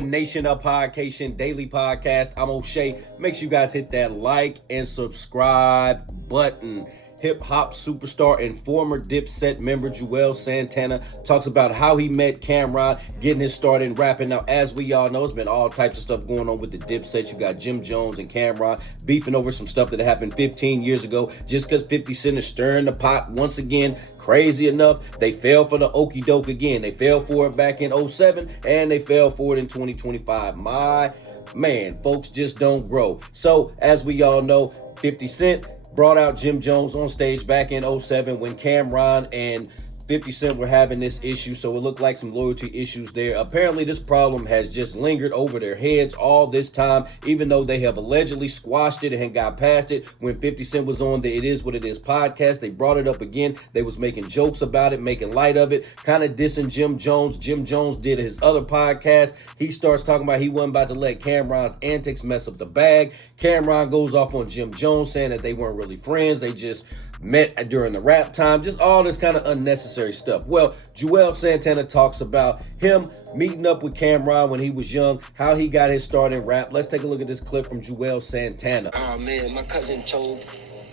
to Nation Up Podcation Daily Podcast. I'm O'Shea. Make sure you guys hit that like and subscribe button. Hip-hop superstar and former Dipset member Juelz Santana talks about how he met Cameron, getting his start in rapping. Now, as we all know, it's been all types of stuff going on with the Dipset. You got Jim Jones and Cameron beefing over some stuff that happened 15 years ago just because 50 Cent is stirring the pot once again. Crazy enough, they fell for the okie doke again. They fell for it back in 07 and they fell for it in 2025. My man, folks just don't grow. So, as we all know, 50 Cent brought out Jim Jones on stage back in 07 when Cameron and 50 Cent were having this issue, so it looked like some loyalty issues there. Apparently, this problem has just lingered over their heads all this time, even though they have allegedly squashed it and got past it. When 50 Cent was on the It Is What It Is podcast, they brought it up again. They was making jokes about it, making light of it, kind of dissing Jim Jones. Jim Jones did his other podcast. He starts talking about he wasn't about to let Cameron's antics mess up the bag. Cameron goes off on Jim Jones, saying that they weren't really friends. They just met during the rap time, just all this kind of unnecessary stuff. Well, Juelz Santana talks about him meeting up with Cameron when he was young, how he got his start in rap. Let's take a look at this clip from Juelz Santana. Oh man, my cousin Tobe,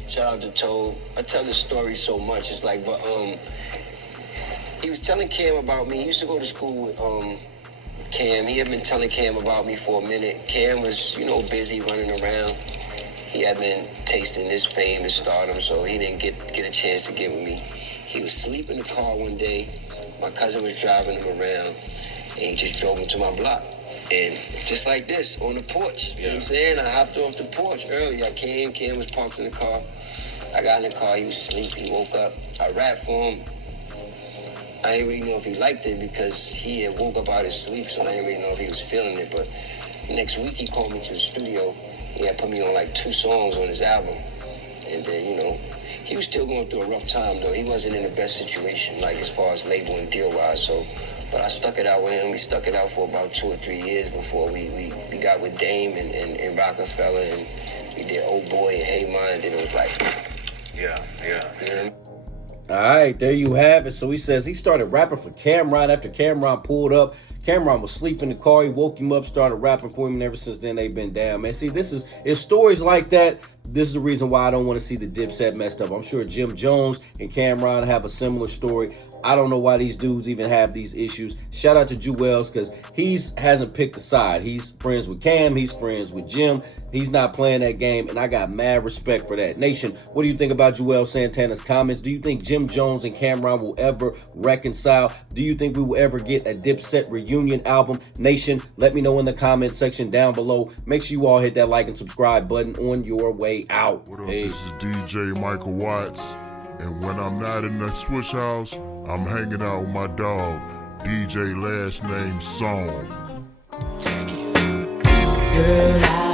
shout out to Tobe. I tell this story so much, it's like, but he was telling Cam about me. He used to go to school with Cam. He had been telling Cam about me for a minute. Cam was, busy running around. He had been tasting this fame and stardom, so he didn't get a chance to get with me. He was asleep in the car one day. My cousin was driving him around, and he just drove him to my block. And just like this, on the porch. You know what I'm saying? I hopped off the porch early. I came, Cam was parked in the car. I got in the car, he was asleep, he woke up. I rapped for him. I didn't really know if he liked it because he had woke up out of his sleep, so I didn't really know if he was feeling it. But next week he called me to the studio. He had put me on like 2 songs on his album. And then, he was still going through a rough time though. He wasn't in the best situation, like as far as label and deal wise. But I stuck it out with him. We stuck it out for about 2 or 3 years before we got with Dame and Rockefeller, and we did Old Boy and Hey Ma, and then it was like, yeah. All right, there you have it. So he says he started rapping for Cameron after Cameron pulled up. Cameron was asleep in the car. He woke him up, started rapping for him, and ever since then, they've been down. Man, see, it's stories like that. This is the reason why I don't want to see the Dipset messed up. I'm sure Jim Jones and Cameron have a similar story. I don't know why these dudes even have these issues. Shout out to Juelz because he hasn't picked a side. He's friends with Cam. He's friends with Jim. He's not playing that game, and I got mad respect for that. Nation, what do you think about Juelz Santana's comments? Do you think Jim Jones and Cameron will ever reconcile? Do you think we will ever get a Dipset reunion album? Nation, let me know in the comment section down below. Make sure you all hit that like and subscribe button on your way out. What up, This is DJ Michael Watts, and when I'm not in the Switch House, I'm hanging out with my dog, DJ Last Name Song. Girl,